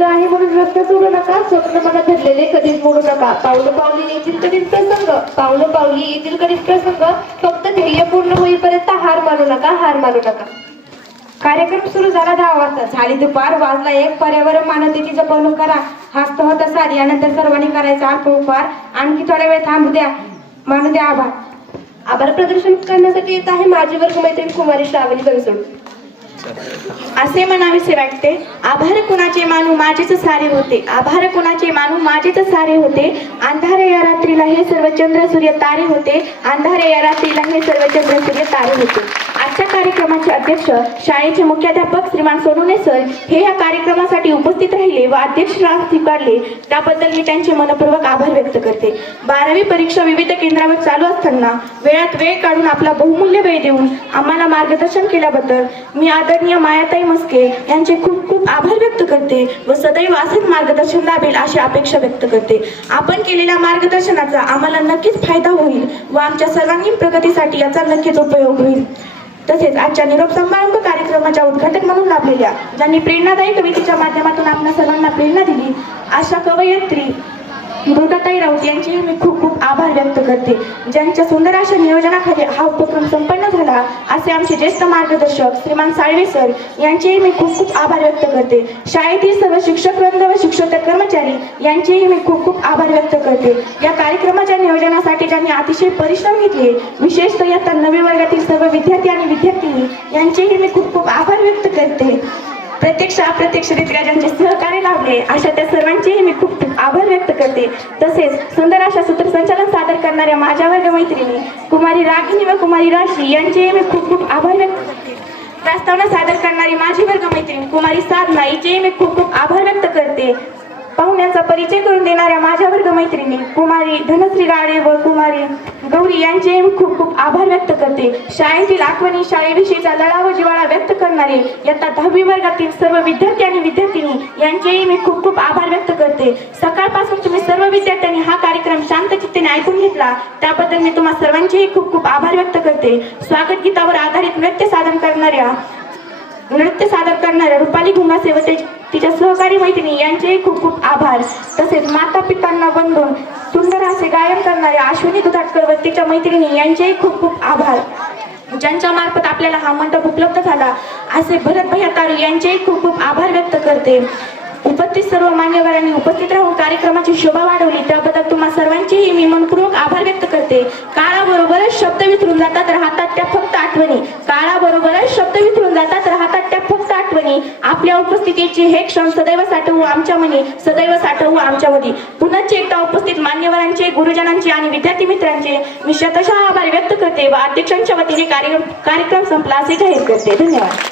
दूर आहे म्हणून रस्ता सोडू नका, स्वप्न मनात धरलेले कधीच मोडू नका. पावलं पावली येतील कधीच प्रसंग, पावलं पावली येतील कधीच प्रसंग, फक्त ध्येय पूर्ण होईपर्यंत हार मानू नका, हार मानू नका. कार्यक्रम सुरू झाला 10 वाजता, झाली दुपार, वाजला 1. पर्यावरण मानवतेची जपणूक करा, हास्त होता सार. यानंतर सर्वांनी करायचा अल्पोपहार. आणखी थोड्या वेळ थांबू द्या, मानू द्या आभार. आभार प्रदर्शन करण्यासाठी येत आहे माझी वर्गमैत्रीण कुमारी श्रावणी बनसोड. असे म्हणावेसे वाटते, आभार कुणाचे मानू माझेच सारे होते, आभार कुणाचे मानू माझेच सारे होते. अंधारे या रात्रीला हे सर्व चंद्र सूर्य तारे होते, अंधारे या रात्रीला हे सर्व चंद्र सूर्य तारे होते. आजच्या कार्यक्रमाचे अध्यक्ष शाळेचे मुख्याध्यापक श्रीमान सोनवणे सर हे या कार्यक्रमासाठी उपस्थित राहिले व अध्यक्षस्थान स्वीकारले, त्याबद्दल मी त्यांचे मनपूर्वक आभार व्यक्त करते. 12वी परीक्षा विविध केंद्रावर चालू असताना वेळात वेळ काढून आपला बहुमूल्य वेळ देऊन आम्हाला मार्गदर्शन केल्याबद्दल मी आदरणीय मायाताई मस्के यांचे खूप खूप आभार व्यक्त करते व सदैव असेच मार्गदर्शन लाभेल अशी अपेक्षा व्यक्त करते. आपण केलेल्या मार्गदर्शनाचा आम्हाला नक्कीच फायदा होईल व आमच्या सर्वांगीण प्रगतीसाठी याचा नक्कीच उपयोग होईल. तसेच आजच्या निरोप समारंभ कार्यक्रमाच्या उद्घाटक म्हणून लाभलेल्या, ज्यांनी प्रेरणादायी कवितेच्या माध्यमातून आपल्या सर्वांना प्रेरणा दिली अशा कवयित्री दुर्गाताई राऊत यांचेही मी खूप खूप आभार व्यक्त करते. ज्यांच्या सुंदर अशा नियोजनाखाली हा उपक्रम संपन्न झाला असे आमचे ज्येष्ठ मार्गदर्शक श्रीमान साळवे सर यांचेही मी खूप खूप आभार व्यक्त करते. शाळेतील सर्व शिक्षक वृंद व शिक्षक कर्मचारी यांचेही मी खूप खूप आभार व्यक्त करते. या कार्यक्रमाच्या नियोजनासाठी ज्यांनी अतिशय परिश्रम घेतले, विशेषतः इयत्ता 9वी वर्गातील सर्व विद्यार्थी आणि विद्यार्थिनी यांचेही मी खूप खूप आभार व्यक्त करते. प्रत्यक्ष अप्रत्यक्षरित्या ज्यांचे सहकार्य लाभले अशा त्या सर्वांचेही मी खूप खूप आभार व्यक्त करते. तसेच सुंदर अशा सूत्रसंचालन सादर करणाऱ्या माझ्या वर्गमैत्रिणी कुमारी रागिनी व कुमारी राशी यांचेही मी खूप खूप आभार व्यक्त करते. प्रस्तावना सादर करणारी माझी वर्गमैत्रिणी कुमारी साधना हिचेही मी खूप खूप आभार व्यक्त करते. पाहुण्यांचा परिचय करून देणाऱ्या माझ्या वर्गमैत्रिणी कुमारी धनश्री गाडे व कुमारी गौरी यांचे मी खूप खूप आभार व्यक्त करते. शाळेतील आठवणी, शाळेविषयीचा लढा व जिव्हाळा व्यक्त करणारे इयत्ता 10वी वर्गातील सर्व विद्यार्थी आणि विद्यार्थिनी यांचेही मी खूप खूप आभार व्यक्त करते. सकाळपासून तुम्ही सर्व विद्यार्थ्यांनी हा कार्यक्रम शांतचित्तेने ऐकून घेतला त्याबद्दल मी तुम्हा सर्वांचेही खूप खूप आभार व्यक्त करते. स्वागत गीतावर आधारित नृत्य सादर करणाऱ्या रुपाली घुंगासे व तिच्या सहकारी मैत्रिणी यांचेही खूप खूप आभार. तसेच माता पितांना वंदून सुंदर असे गायन करणाऱ्या अश्विनी दुधाटकर व तिच्या मैत्रिणी यांचेही खूप खूप आभार. ज्यांच्या मार्फत आपल्याला हा मंडप उपलब्ध झाला असे भरत भैया तारू यांचेही खूप खूप आभार व्यक्त करते. उपस्थित सर्व मान्यवरांनी उपस्थित राहून कार्यक्रमाची शोभा वाढवली त्याबद्दल तुम्हा सर्वांचेही मी मनपूर्वक आभार व्यक्त करते. काळाबरोबरच शब्द विसरून जातात, राहतात त्या फक्त आठवणी. काळाबरोबरच शब्द विसरून जातात, राहतात त्या फक्त आठवणी. आपल्या उपस्थितीचे हे क्षण सदैव साठवू आमच्या मनी, सदैव साठवू आमच्यामध्ये. पुन्हा एकदा उपस्थित मान्यवरांचे, गुरुजनांचे आणि विद्यार्थी मित्रांचे मी शतशः आभार व्यक्त करते व अध्यक्षांच्या वतीने कार्यक्रम संपला असे जाहीर करते. धन्यवाद.